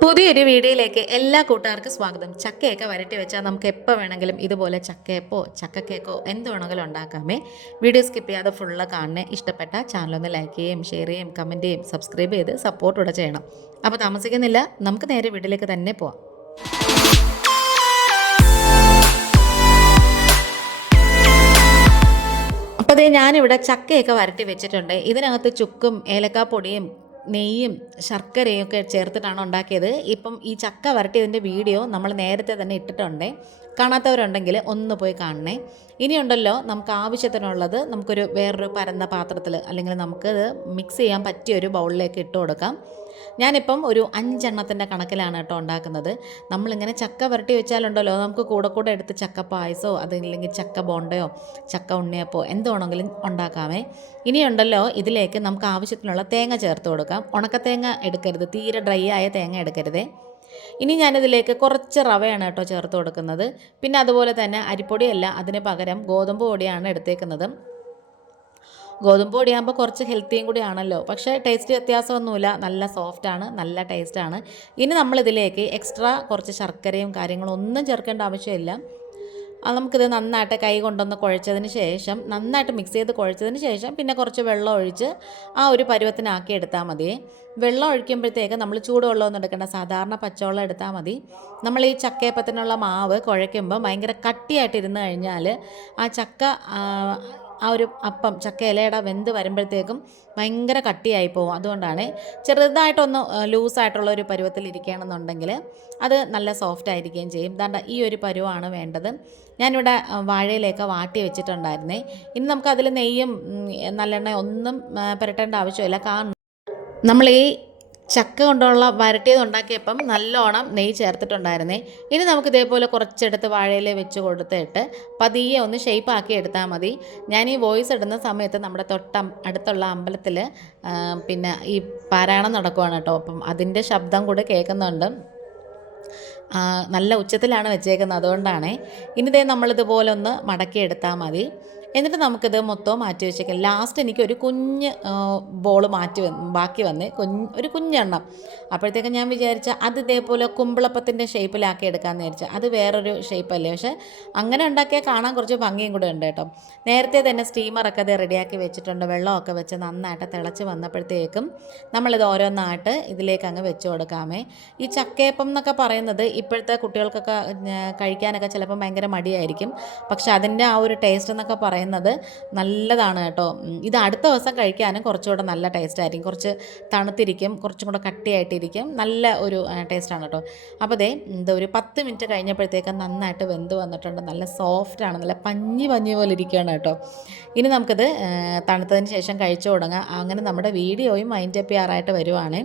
പുതിയൊരു വീഡിയോയിലേക്ക് എല്ലാ കൂട്ടുകാർക്കും സ്വാഗതം. ചക്കയൊക്കെ വരട്ടി വെച്ചാൽ നമുക്ക് എപ്പോൾ വേണമെങ്കിലും ഇതുപോലെ ചക്കയപ്പോ ചക്കക്കേക്കോ എന്ത് വേണമെങ്കിലും ഉണ്ടാക്കാമേ. വീഡിയോ സ്കിപ്പ് ചെയ്യാതെ ഫുള്ള് കാണണേ. ഇഷ്ടപ്പെട്ട ചാനലൊന്ന് ലൈക്ക് ചെയ്യുകയും ഷെയർ ചെയ്യുകയും കമൻറ്റ് ചെയ്യും സബ്സ്ക്രൈബ് ചെയ്ത് സപ്പോർട്ട് കൂടെ ചെയ്യണം. അപ്പോൾ താമസിക്കുന്നില്ല, നമുക്ക് നേരെ വീഡിയോയിലേക്ക് തന്നെ പോവാം. അപ്പോൾ അതേ ഞാനിവിടെ ചക്കയൊക്കെ വരട്ടി വെച്ചിട്ടുണ്ട്. ഇതിനകത്ത് ചുക്കും ഏലക്കാപ്പൊടിയും നെയ്യും ശർക്കരയും ഒക്കെ ചേർത്തിട്ടാണ് ഉണ്ടാക്കിയത്. ഇപ്പം ഈ ചക്ക വരട്ടിയതിൻ്റെ വീഡിയോ നമ്മൾ നേരത്തെ തന്നെ ഇട്ടിട്ടുണ്ട്. കാണാത്തവരുണ്ടെങ്കിൽ ഒന്ന് പോയി കാണണേ. ഇനിയുണ്ടല്ലോ നമുക്ക് ആവശ്യത്തിനുള്ളത് നമുക്കൊരു വേറൊരു പരന്ന പാത്രത്തിൽ അല്ലെങ്കിൽ നമുക്കത് മിക്സ് ചെയ്യാൻ പറ്റിയൊരു ബൗളിലേക്ക് ഇട്ട് കൊടുക്കാം. ഞാനിപ്പം ഒരു 5 കണക്കിലാണ് കേട്ടോ ഉണ്ടാക്കുന്നത്. നമ്മളിങ്ങനെ ചക്ക വരട്ടി വെച്ചാലുണ്ടല്ലോ നമുക്ക് കൂടെ എടുത്ത് ചക്ക പായസമോ അതില്ലെങ്കിൽ ചക്ക ബോണ്ടയോ ചക്ക ഉണ്ണിയപ്പോ എന്തുവേണമെങ്കിലും ഉണ്ടാക്കാമേ. ഇനിയുണ്ടല്ലോ ഇതിലേക്ക് നമുക്ക് ആവശ്യത്തിനുള്ള തേങ്ങ ചേർത്ത് കൊടുക്കാം. ഉണക്കത്തേങ്ങ എടുക്കരുത്, തീരെ ഡ്രൈ ആയ തേങ്ങ എടുക്കരുതേ. ഇനി ഞാനിതിലേക്ക് കുറച്ച് റവയാണ് കേട്ടോ ചേർത്ത് കൊടുക്കുന്നത്. പിന്നെ അതുപോലെ തന്നെ അരിപ്പൊടിയല്ല, അതിന് പകരം ഗോതമ്പ് പൊടിയാണ് എടുത്തേക്കുന്നത്. ഗോതമ്പ് പൊടിയാകുമ്പോൾ കുറച്ച് ഹെൽത്തിയും കൂടി ആണല്ലോ, പക്ഷേ ടേസ്റ്റ് വ്യത്യാസമൊന്നുമില്ല, നല്ല സോഫ്റ്റാണ്, നല്ല ടേസ്റ്റാണ്. ഇനി നമ്മളിതിലേക്ക് എക്സ്ട്രാ കുറച്ച് ശർക്കരയും കാര്യങ്ങളും ഒന്നും ചേർക്കേണ്ട ആവശ്യമില്ല. നമുക്കിത് നന്നായിട്ട് കൈ കൊണ്ടൊന്ന് കുഴച്ചതിന് ശേഷം നന്നായിട്ട് മിക്സ് ചെയ്ത് കുഴച്ചതിന് ശേഷം പിന്നെ കുറച്ച് വെള്ളം ഒഴിച്ച് ആ ഒരു പരുവത്തിനാക്കി എടുത്താൽ മതി. വെള്ളം ഒഴിക്കുമ്പോഴത്തേക്ക് നമ്മൾ ചൂടുവെള്ളമൊന്നും എടുക്കേണ്ട, സാധാരണ പച്ചവെള്ളം എടുത്താൽ മതി. നമ്മൾ ഈ ചക്കയപ്പത്തിനുള്ള മാവ് കുഴയ്ക്കുമ്പോൾ ഭയങ്കര കട്ടിയായിട്ടിരുന്ന് കഴിഞ്ഞാൽ ആ ചക്ക ആ ഒരു അപ്പം ചക്ക ഇലയുടെ വെന്ത് വരുമ്പോഴത്തേക്കും ഭയങ്കര കട്ടിയായി പോകും. അതുകൊണ്ടാണ് ചെറുതായിട്ടൊന്ന് ലൂസായിട്ടുള്ള ഒരു പരുവത്തിൽ ഇരിക്കുകയാണെന്നുണ്ടെങ്കിൽ അത് നല്ല സോഫ്റ്റ് ആയിരിക്കുകയും ചെയ്യും. ദാണ്ട ഈ ഒരു പരുവമാണ് വേണ്ടത്. ഞാനിവിടെ വാഴയിലേക്ക് വാട്ടി വെച്ചിട്ടുണ്ടായിരുന്നേ. ഇനി നമുക്കതിൽ നെയ്യും നല്ലെണ്ണ ഒന്നും പുരട്ടേണ്ട ആവശ്യമില്ല. കാരണം നമ്മൾ ഈ ചക്ക കൊണ്ടുള്ള വരട്ടിയത് ഉണ്ടാക്കിയപ്പം നല്ലോണം നെയ്യ് ചേർത്തിട്ടുണ്ടായിരുന്നേ. ഇനി നമുക്ക് ഇതേപോലെ കുറച്ചെടുത്ത് വാഴയില വെച്ച് കൊടുത്തിട്ട് പതിയെ ഒന്ന് ഷേപ്പാക്കി എടുത്താൽ മതി. ഞാൻ ഈ വോയിസ് ഇടുന്ന സമയത്ത് നമ്മുടെ അടുത്തുള്ള അമ്പലത്തിൽ പിന്നെ ഈ പാരായണം നടക്കുവാണ് കേട്ടോ. അപ്പം അതിൻ്റെ ശബ്ദം കൂടെ കേൾക്കുന്നുണ്ട്. നല്ല ഉച്ചത്തിലാണ് വെച്ചേക്കുന്നത്, അതുകൊണ്ടാണ്. ഇനി ഇതേ നമ്മളിതുപോലെ ഒന്ന് മടക്കിയെടുത്താൽ മതി. എന്നിട്ട് നമുക്കിത് മൊത്തം മാറ്റി വെച്ചേക്കാം. ലാസ്റ്റ് എനിക്കൊരു കുഞ്ഞ് ബോൾ ബാക്കി വന്ന് ഒരു കുഞ്ഞെണ്ണം. അപ്പോഴത്തേക്കും ഞാൻ വിചാരിച്ച അത് ഇതേപോലെ കുമ്പിളപ്പത്തിൻ്റെ ഷേപ്പിലാക്കി എടുക്കാമെന്ന് വിചാരിച്ചാൽ അത് വേറൊരു ഷേപ്പല്ലേ, പക്ഷേ അങ്ങനെ ഉണ്ടാക്കിയാൽ കാണാൻ കുറച്ച് ഭംഗിയും കൂടെ ഉണ്ട് കേട്ടോ. നേരത്തെ തന്നെ സ്റ്റീമറൊക്കെ അത് റെഡിയാക്കി വെച്ചിട്ടുണ്ട്. വെള്ളമൊക്കെ വെച്ച് നന്നായിട്ട് തിളച്ച് വന്നപ്പോഴത്തേക്കും നമ്മളിത് ഓരോന്നായിട്ട് ഇതിലേക്ക് അങ്ങ് വെച്ച് കൊടുക്കാമേ. ഈ ചക്കയപ്പം എന്നൊക്കെ പറയുന്നത് ഇപ്പോഴത്തെ കുട്ടികൾക്കൊക്കെ കഴിക്കാനൊക്കെ ചിലപ്പോൾ ഭയങ്കര മടിയായിരിക്കും. പക്ഷെ അതിൻ്റെ ആ ഒരു ടേസ്റ്റ് എന്നൊക്കെ പറയുന്നത് നല്ലതാണ് കേട്ടോ. ഇത് അടുത്ത ദിവസം കഴിക്കാനും കുറച്ചുകൂടെ നല്ല ടേസ്റ്റ് ആയിരിക്കും. കുറച്ച് തണുത്തിരിക്കും, കുറച്ചും കൂടെ കട്ടിയായിട്ടിരിക്കും, നല്ല ഒരു ടേസ്റ്റാണ് കേട്ടോ. അപ്പോൾ ദേ ഒരു 10 മിനിറ്റ് കഴിഞ്ഞപ്പോഴത്തേക്ക് നന്നായിട്ട് വെന്ത് വന്നിട്ടുണ്ട്. നല്ല സോഫ്റ്റാണ്, നല്ല പഞ്ഞി പോലെ ഇരിക്കുകയാണ് കേട്ടോ. ഇനി നമുക്കിത് തണുത്തതിന് ശേഷം കഴിച്ചു തുടങ്ങാം. അങ്ങനെ നമ്മുടെ വീഡിയോയും മൈൻഡ് അപ്പ് ചെയ്യാറായിട്ട് വരുവാണ്.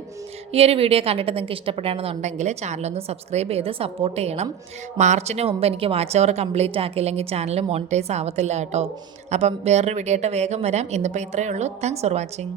ഈ ഒരു വീഡിയോ കണ്ടിട്ട് നിങ്ങൾക്ക് ഇഷ്ടപ്പെടുകയാണെന്നുണ്ടെങ്കിൽ ചാനലൊന്ന് സബ്സ്ക്രൈബ് ചെയ്ത് സപ്പോർട്ട് ചെയ്യണം. മാർച്ചിന് മുമ്പ് എനിക്ക് വാച്ച് അവർ കംപ്ലീറ്റ് ആക്കിയില്ലെങ്കിൽ ചാനൽ മോണിറ്റൈസ് ആവത്തില്ല കേട്ടോ. അപ്പം വേറൊരു വീഡിയോ ആയിട്ട് വേഗം വരാം. ഇന്നിപ്പോൾ ഇത്രയേ ഉള്ളൂ. Thanks for watching.